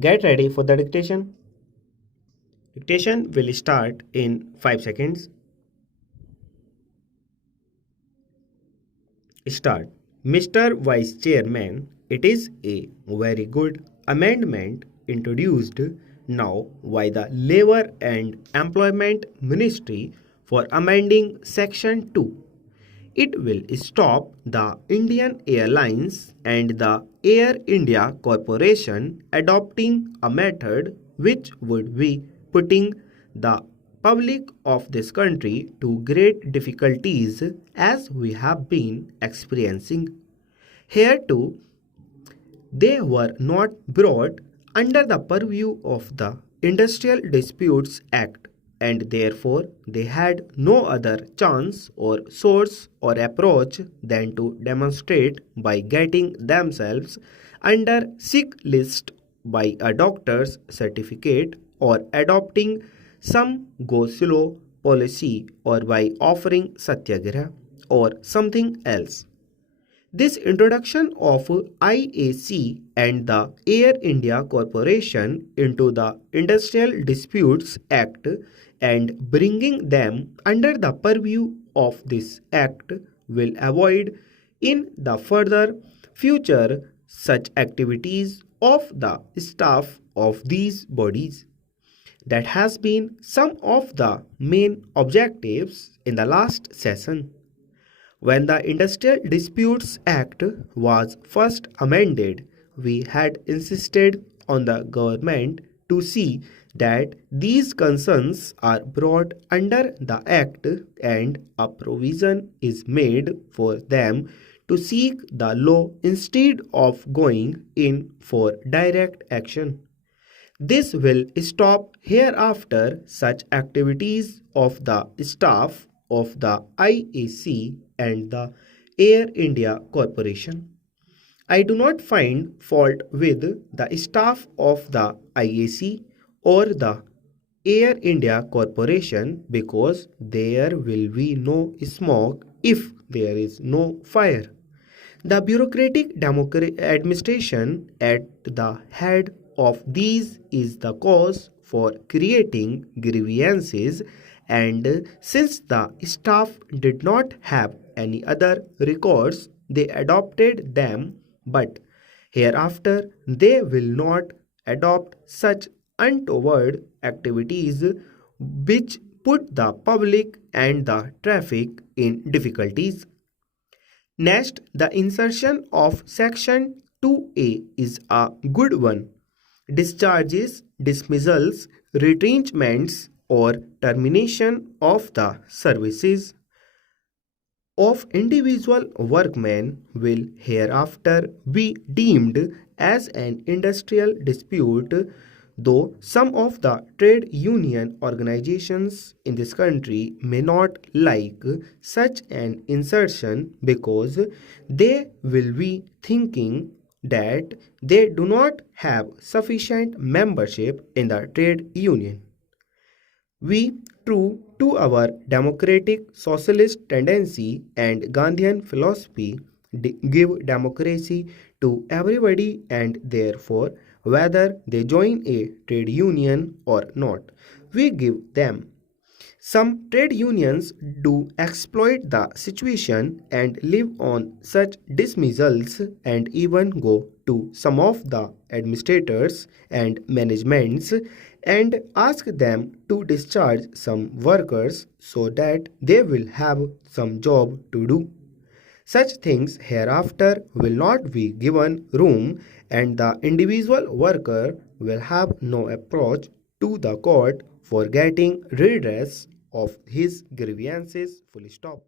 Get ready for the dictation. Dictation will start in 5 seconds. Start. Mr. Vice Chairman, it is a very good amendment introduced now by the Labour and Employment Ministry for amending Section 2. It will stop the Indian Airlines and the Air India Corporation adopting a method which would be putting the public of this country to great difficulties as we have been experiencing. Hereto, they were not brought under the purview of the Industrial Disputes Act, and therefore they had no other chance or source or approach than to demonstrate by getting themselves under sick list by a doctor's certificate or adopting some go slow policy or by offering satyagraha or something else. This introduction of IAC and the Air India Corporation into the Industrial Disputes Act and bringing them under the purview of this act will avoid in the further future such activities of the staff of these bodies. That has been some of the main objectives in the last session. When the Industrial Disputes Act was first amended, we had insisted on the government to see that these concerns are brought under the Act and a provision is made for them to seek the law instead of going in for direct action. This will stop hereafter such activities of the staff of the IAC and the Air India Corporation. I do not find fault with the staff of the IAC or the Air India Corporation because there will be no smoke if there is no fire. The bureaucratic administration at the head of these is the cause for creating grievances, and since the staff did not have any other recourse, they adopted them, but hereafter they will not adopt such untoward activities which put the public and the traffic in difficulties. Next, the insertion of Section 2A is a good one. Discharges, dismissals, retrenchments, or termination of the services of individual workmen will hereafter be deemed as an industrial dispute, though some of the trade union organizations in this country may not like such an insertion because they will be thinking that they do not have sufficient membership in the trade union. We, true to our democratic socialist tendency and Gandhian philosophy, give democracy to everybody and therefore whether they join a trade union or not, we give them. Some trade unions do exploit the situation and live on such dismissals and even go to some of the administrators and managements and ask them to discharge some workers so that they will have some job to do. Such things hereafter will not be given room and the individual worker will have no approach to the court for getting redress of his grievances. Full stop.